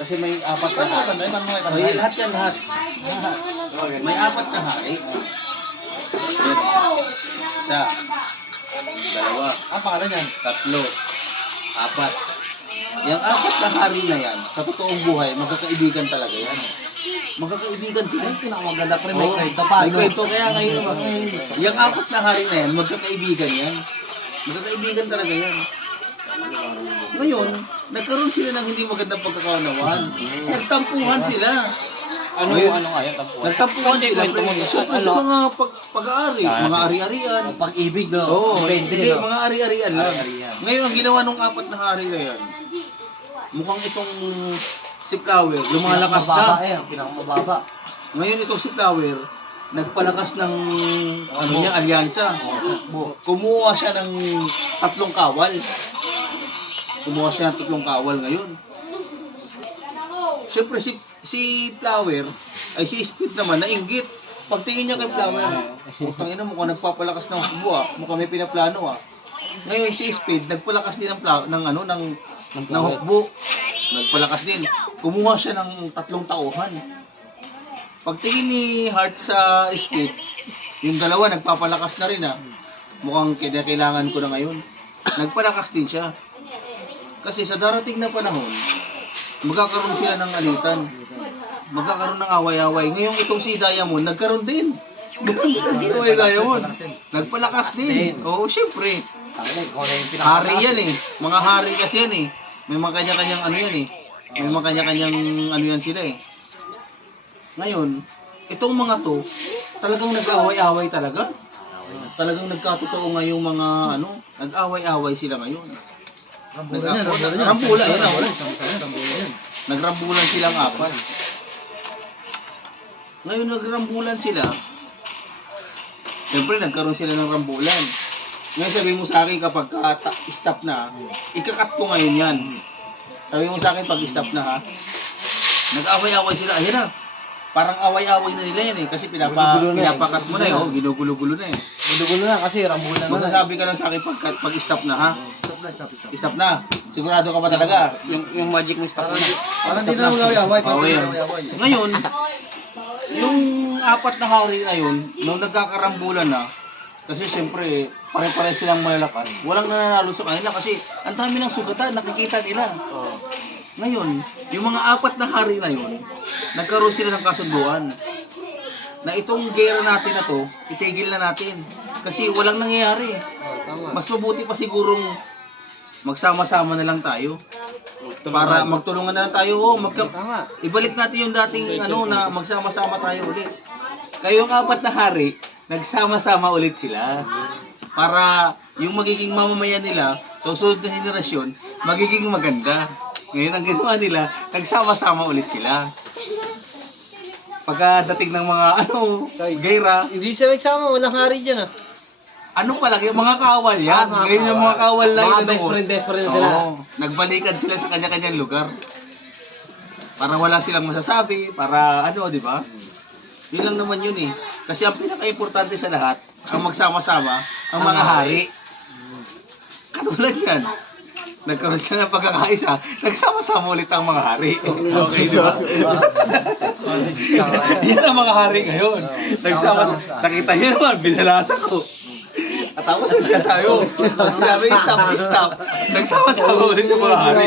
Kasi may apat na hari. May lahat yan, lahat. May apat na hari. Yan. Isa. Dalawa. Ang pangalan yan? Tatlo. Apat. Yung apat na hari na yan, sa totoong buhay, magkakaibigan talaga yan. Magkakaibigan sila. Ay, pinakamaganda pre, may Oo, kwento pa. may kwento kaya ngayon. Yung apat na hari na yan, magkakaibigan yan. Magkakaibigan talaga yan. Ngayon, nagkaroon sila ng hindi magandang pagkakaunawaan. Nagtampuhan sila. Ano nga yan? Nagtampuhan sila. Siyempre sa mga pag-aari, mga ari-arian. Pag-ibig no? Oo, Depende, hindi, no? mga ari-arian lang. Ari-arian. Ngayon, ang ginawa ng apat na hari na yan, mukhang itong si Flower, lumalakas na. Pinakamababa. Ngayon itong si Flower, nagpalakas ng ano niya, alyansa. Kumuha siya ng tatlong kawal. Kumuha siya ng tatlong kawal ngayon. Siyempre si Flower, ay si Speed naman, nainggit. Pagtingin niya kay Flower, putang ina mo kung nagpapalakas ng hukbo mukhang may pinaplano Ngayon si Speed, nagpalakas din ng hukbo. Nagpalakas din. Kumuha siya ng tatlong tauhan. Pagtingin ni Heart sa Speed, yung dalawa nagpapalakas na rin Mukhang kailangan ko na ngayon. Nagpalakas din siya. Kasi sa darating na panahon, magkakaroon sila ng alitan. Magkakaroon ng away-away. Ngayon itong si Diamond, nagkaroon din. Ito ay Diamond. Nagpalakas din. Oo, syempre. Hari yan Mga hari kasi yan May mga kanya-kanyang ano yan May mga kanya-kanyang ano yan sila Ngayon, itong mga to, talagang nag-away-away talaga. Talagang nagkatotoo nga yung mga nag-away-away sila ngayon. Rambulan yan. Nagrambulan silang apat. Ngayon nagrambulan sila. Siyempre nagkaroon sila ng rambulan. Ngayon sabi mo sa akin kapag stop na, ikakat ko ngayon yan. Sabi mo sa akin pag stop na nag-away-away sila. Ayun na. Parang away-away na nila yan kasi pinapakat mo na ginugulo-gulo na Ginugulo na kasi rambulan na. Magsasabi ka lang sa akin pag stop na Stop na. Sigurado ka ba talaga? Yung magic mo stop na. Parang hindi na mag-away-away. Ngayon, yung apat na hari na yun, nung nagkakarambulan na, kasi siyempre, pare-pare silang malalakas. Walang nananalo sa kanila kasi ang dami ng sugatan, nakikita nila. Ngayon, yung mga apat na hari na yun, nagkaroon sila ng kasunduan. Na itong gera natin na to, itigil na natin. Kasi walang nangyayari. Mas mabuti pa sigurong magsama-sama na lang tayo. Para magtulungan na lang tayo. Ibalik natin yung dating na magsama-sama tayo ulit. Kayong apat na hari, nagsama-sama ulit sila. Para yung magiging mamamayan nila sa susunod na henerasyon, magiging maganda. Ngayon ang ginawa nila, nagsama-sama ulit sila. Pagkadating ng mga gera, Hindi sila nagsama, walang hari dyan ano pala, yung mga kawal yan. Ngayon yung mga kawal lang. Mga best friend na sila. Nagbalikan sila sa kanya-kanyang lugar. Para wala silang masasabi, para di ba? Yun lang naman yun Kasi ang pinaka-importante sa lahat, ang magsama-sama, ang mga hari. Katulad yan. Nagkaroon sila ng pagkakaisa, nagsama-sama ulit ang mga hari. Okay, di ba? Yan ang mga hari ngayon. Nagsama, nakita niyo naman, binalasa ko. At tapos siya sa'yo. Pag sinabi, stop, nagsama-sama ulit yung mga hari.